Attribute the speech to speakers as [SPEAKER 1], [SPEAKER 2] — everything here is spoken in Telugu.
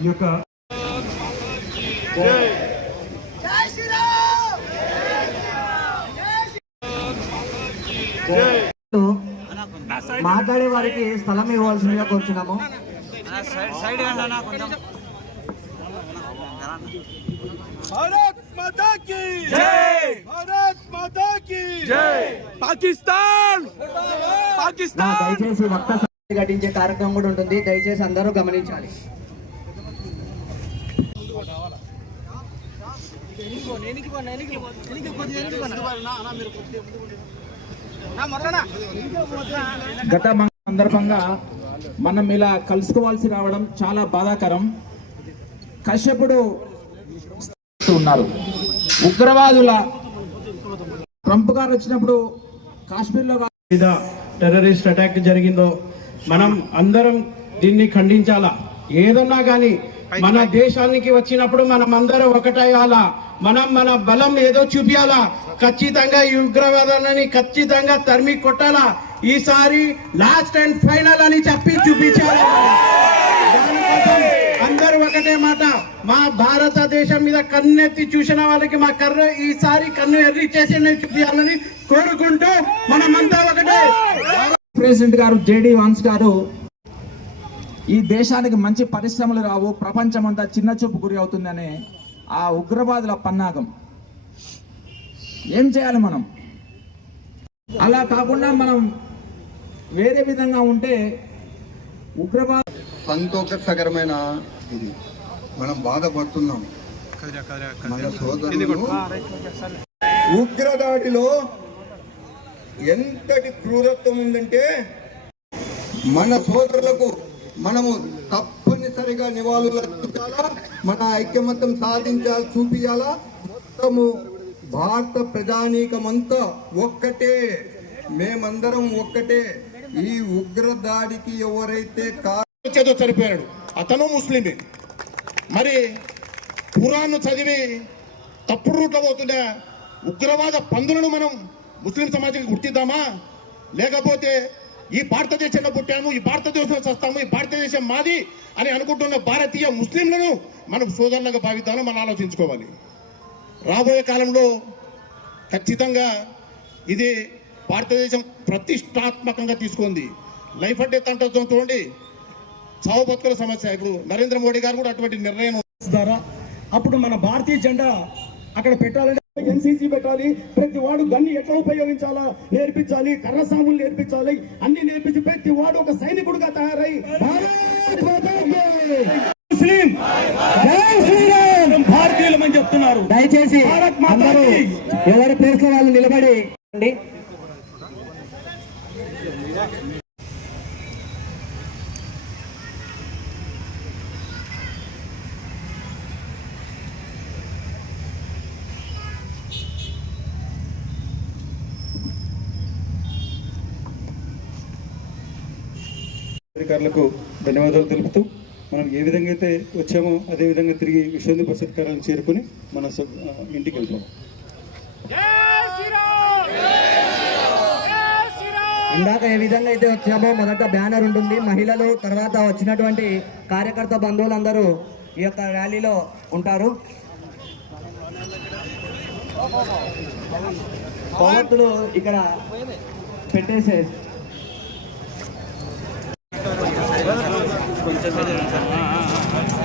[SPEAKER 1] ఈ యొక్క
[SPEAKER 2] మాట్లాడే వారికి స్థలం ఇవ్వాల్సిందిగా కోరుచున్నాము
[SPEAKER 3] భారత్ మాతా కి భారత్ మాతా కి
[SPEAKER 2] పాకిస్తాన్
[SPEAKER 3] పాకిస్తాన్
[SPEAKER 2] దయచేసి ఘటించే కార్యక్రమం కూడా ఉంటుంది. దయచేసి అందరూ గమనించాలి.
[SPEAKER 4] గత సందర్భంగా మనం ఇలా కలుసుకోవాల్సి రావడం చాలా బాధాకరం. కశ్యపుడు ఉన్నారు. ఉగ్రవాదుల ట్రంప్ గారు వచ్చినప్పుడు కాశ్మీర్లో
[SPEAKER 5] మీద టెర్రరిస్ట్ అటాక్ జరిగిందో మనం అందరం దీన్ని ఖండించాలా? ఏదన్నా కానీ మన దేశానికి వచ్చినప్పుడు మనం అందరం ఒకటయ్యాలా? మనం మన బలం ఏదో చూపించాలా ఖచ్చితంగా ఈ ఉగ్రవాదాన్ని ఖచ్చితంగా తరిమి కొట్టాలా? ఈసారి లాస్ట్ అండ్ ఫైనల్ అని చెప్పి చూపించాలి? అందరూ ఒకటే మాట. మా భారతదేశం మీద కన్నెత్తి చూసిన వాళ్ళకి మా కర్ర ఈసారి కన్ను ఎర్రి చేసి చూపించాలని కోరుకుంటూ మనమంతా ఒకటే.
[SPEAKER 4] ప్రెసిడెంట్ గారు జేడి వాన్స్ గారు ఈ దేశానికి మంచి పరిశ్రమలు రావు ప్రపంచం అంతా చిన్న చూపు గురి అవుతుందనే ఆ ఉగ్రవాదుల పన్నాగం. ఏం చేయాలి మనం? అలా కాకుండా మనం వేరే విధంగా ఉంటే ఉగ్రవాద
[SPEAKER 6] సంతోషకరమైన ఇది. మనం బాధపడుతున్నాం. మన సోదరులు ఉగ్రదాడిలో ఎంతటి క్రూరత్వం ఉందంటే మన సోదరులకు మనము తప్పనిసరిగా నివాళులు అర్పించాలా మన ఐక్యమత్యం సాధించాలి చూపించాలా మొత్తము భారత ప్రజానీకమంతా ఒక్కటే. మేమందరం ఒక్కటే. ఈ ఉగ్రదాడికి ఎవరైతే కా
[SPEAKER 7] చేతో చనిపోయాడు. అతను ముస్లిమే. మరి ఖురాన్ను చదివి తప్పుడు రూట్లో పోతున్న ఉగ్రవాద పందులను మనం ముస్లిం సమాజానికి గుర్తిద్దామా? లేకపోతే ఈ భారతదేశంలో పుట్టాము ఈ భారతదేశంలో చస్తాము ఈ భారతదేశం మాది అని అనుకుంటున్న భారతీయ ముస్లింలను మనం సోదరులుగా భావిద్దామని మనం ఆలోచించుకోవాలి. రాబోయే కాలంలో ఖచ్చితంగా ఇది భారతదేశం ప్రతిష్టాత్మకంగా తీసుకుంది. లైఫ్ అండ్ డెత్ అంటే చూడండి. చావు బతుకుల సమస్య. ఇప్పుడు నరేంద్ర మోడీ గారు కూడా అటువంటి నిర్ణయం
[SPEAKER 5] ద్వారా అప్పుడు మన భారతీయ జెండా అక్కడ పెట్టాలంటే ఎన్సీసీ పెట్టాలి. ప్రతి వాడు గన్ని ఎట్లా ఉపయోగించాలా? నేర్పించాలి. కర్రసాములు నేర్పించాలి. అన్ని నేర్పించి ప్రతి వాడు ఒక సైనికుడుగా తయారై! ముస్లిం! భారతీయులమని చెప్తున్నారు.
[SPEAKER 2] దయచేసి అందరూ! ఎవరి ప్లేస్లో వాళ్ళు నిలబడి
[SPEAKER 8] అధికారులకు ధన్యవాదాలు తెలుపుతూ మనం ఏ విధంగా అయితే వచ్చామో అదే విధంగా తిరిగి విశ్వంది పరిషత్ కార్యాలయం చేరుకుని మన ఇంటికి వెళ్తాం.
[SPEAKER 2] ఇందాక ఏ విధంగా అయితే వచ్చామో మొదట బ్యానర్ ఉంటుంది. మహిళలు తర్వాత వచ్చినటువంటి కార్యకర్త బంధువులందరూ ఈ యొక్క ర్యాలీలో ఉంటారు. కొవ్వొత్తులు ఇక్కడ పెట్టేసే 这才叫人生